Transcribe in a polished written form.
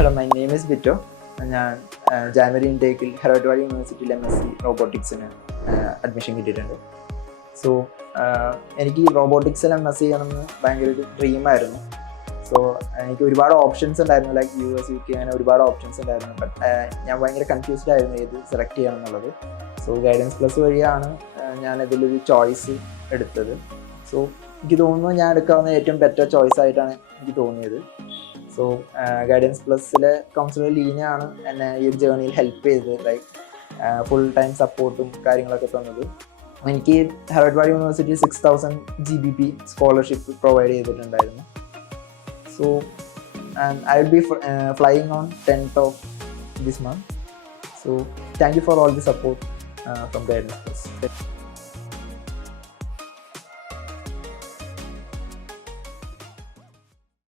Hello, my name is Vito. ഞാൻ January ഇൻടേക്കിൽ Herod യൂണിവേഴ്സിറ്റിയിൽ MSc റോബോട്ടിക്സിന് admission കിട്ടിയിട്ടുണ്ട്. സോ എനിക്ക് ഈ റോബോട്ടിക്സിൽ MSc ചെയ്യണമെന്ന് ഭയങ്കര ഒരു ഡ്രീമായിരുന്നു. സോ എനിക്ക് ഒരുപാട് ഓപ്ഷൻസ് ഉണ്ടായിരുന്നു, ലൈക്ക് US UK അങ്ങനെ ഒരുപാട് ഓപ്ഷൻസ് ഉണ്ടായിരുന്നു. ബട്ട് ഞാൻ ഭയങ്കര കൺഫ്യൂസ്ഡ് ആയിരുന്നു ഏത് സെലക്ട് ചെയ്യണം എന്നുള്ളത്. സോ ഗൈഡൻസ് പ്ലസ് വഴിയാണ് ഞാൻ ഇതിലൊരു ചോയ്സ് എടുത്തത്. സോ എനിക്ക് തോന്നുന്നു ഞാൻ എടുക്കാവുന്ന ഏറ്റവും ബെറ്റർ ചോയ്സ് ആയിട്ടാണ് എനിക്ക് തോന്നിയത്. സോ ഗൈഡൻസ് പ്ലസ്സിലെ കൗൺസിലർ ലീനയാണ് എന്നെ ഈ ഒരു ജേർണിയിൽ ഹെൽപ്പ് ചെയ്തത്. ലൈക്ക് ഫുൾ ടൈം സപ്പോർട്ടും കാര്യങ്ങളൊക്കെ തന്നത്. എനിക്ക് ഹെറോഡ് യൂണിവേഴ്സിറ്റി 6000 GBP സ്കോളർഷിപ്പ് പ്രൊവൈഡ് ചെയ്തിട്ടുണ്ടായിരുന്നു. So I will be flying on 10th of this month. So thank you for all the support from Guidance Plus.